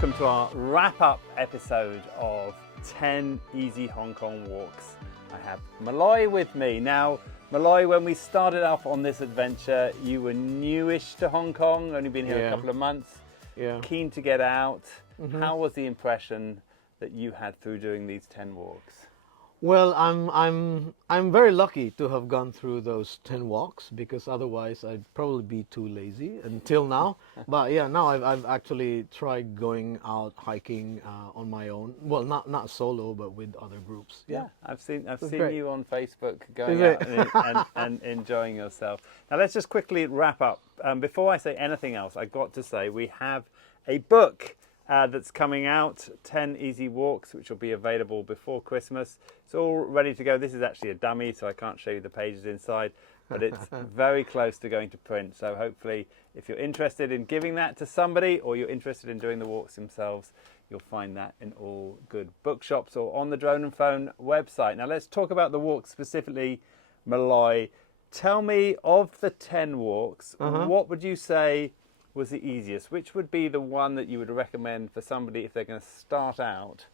welcome to our wrap-up episode of 10 Easy Hong Kong Walks. I have Muloy with me. Now, Muloy, when we started off on this adventure, you were newish to Hong Kong, only been here a couple of months, keen to get out. How was the impression that you had through doing these 10 walks? Well, I'm very lucky to have gone through those 10 walks, because otherwise I'd probably be too lazy until now. But yeah, now I've actually tried going out hiking on my own. Well, not solo, but with other groups. Yeah, I've seen great. you on Facebook going out and enjoying yourself. Now let's just quickly wrap up. Before I say anything else, I've got to say we have a book that's coming out, 10 Easy Walks, which will be available before Christmas. It's all ready to go. This is actually a dummy, so I can't show you the pages inside, but it's very close to going to print. So hopefully, if you're interested in giving that to somebody, or you're interested in doing the walks themselves, you'll find that in all good bookshops or on the Drone and Phone website. Now let's talk about the walks specifically, Muloy. Tell me, of the 10 walks, what would you say was the easiest? Which would be the one that you would recommend for somebody if they're going to start out?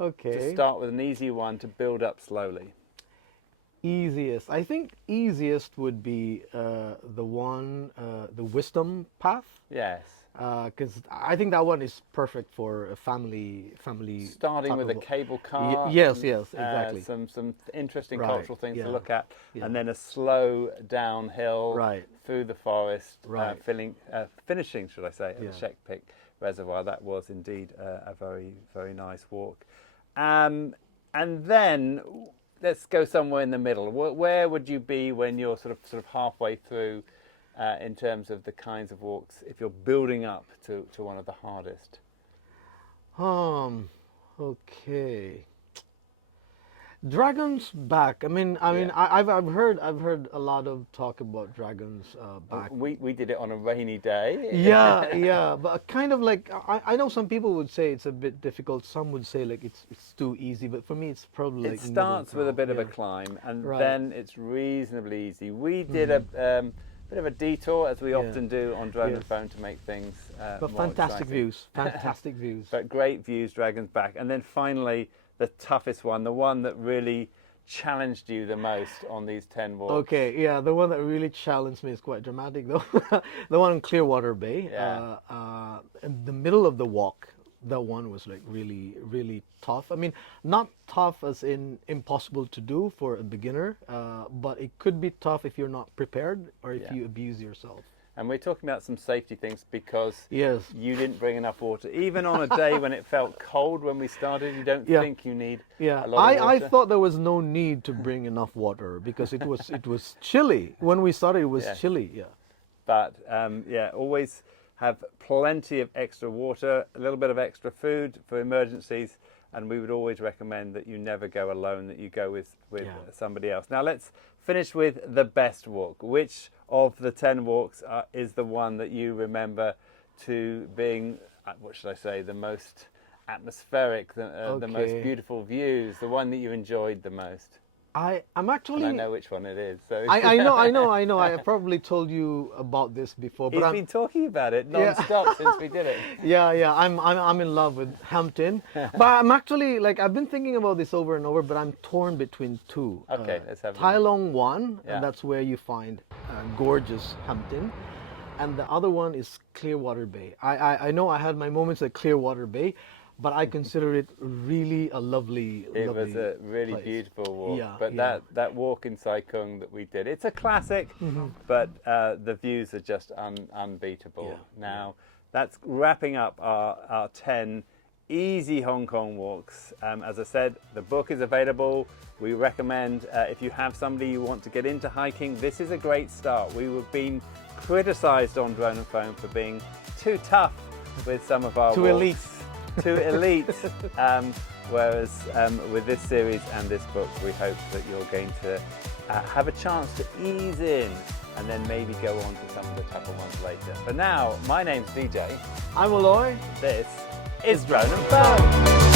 Okay. To start with an easy one to build up slowly. Easiest. I think easiest would be the Wisdom Path. Yes. Because I think that one is perfect for a family. Starting with a cable car. Yes, exactly. Some interesting cultural things to look at, Yeah. and then a slow downhill through the forest, finishing, should I say, at the Shek Pik Reservoir. That was indeed a very, very nice walk. And then let's go somewhere in the middle. Where would you be when you're sort of halfway through? In terms of the kinds of walks, if you're building up to one of the hardest? Okay. Dragon's Back. I've heard a lot of talk about Dragon's Back. We did it on a rainy day. Yeah, but kind of like I know some people would say it's a bit difficult. Some would say like it's too easy. But for me, it's probably it starts with a bit of a climb, and then it's reasonably easy. We did a bit of a detour, as we often do on Drone and Phone, to make things but more fantastic exciting. fantastic views. But great views, Dragon's Back. And then finally, the toughest one, the one that really challenged you the most on these 10 walks. Okay, yeah, the one that really challenged me is quite dramatic though. The one in Clearwater Bay. In the middle of the walk, that one was like really, really tough. I mean, not tough as in impossible to do for a beginner, but it could be tough if you're not prepared or if you abuse yourself. And we're talking about some safety things, because you didn't bring enough water. Even on a day when it felt cold when we started, you don't think you need a lot of water? I thought there was no need to bring enough water, because it was chilly. When we started, it was chilly, But always have plenty of extra water, a little bit of extra food for emergencies, and we would always recommend that you never go alone, that you go with somebody else. Now let's finish with the best walk. Which of the 10 walks is the one that you remember to being, what should I say, the most atmospheric, the most beautiful views, the one that you enjoyed the most? I'm actually... And I know which one it is. So I know. I probably told you about this before. But He's been talking about it non-stop since we did it. Yeah. I'm in love with Hampton. But I'm actually, like, I've been thinking about this over and over, but I'm torn between two. Okay, let's have Tai Long 1, and that's where you find gorgeous Hampton. And the other one is Clearwater Bay. I know I had my moments at Clearwater Bay, but I consider it really a lovely It was a really place. Beautiful walk. That walk in Sai Kung that we did, it's a classic, but the views are just unbeatable. Now, that's wrapping up our 10 easy Hong Kong walks. As I said, the book is available. We recommend, if you have somebody you want to get into hiking, this is a great start. We were being criticised on Drone and Phone for being too tough with some of our walks. Too elite. Whereas with this series and this book, we hope that you're going to have a chance to ease in and then maybe go on to some of the tougher ones later. For now, my name's DJ. I'm Muloy. This is Drone and Phone.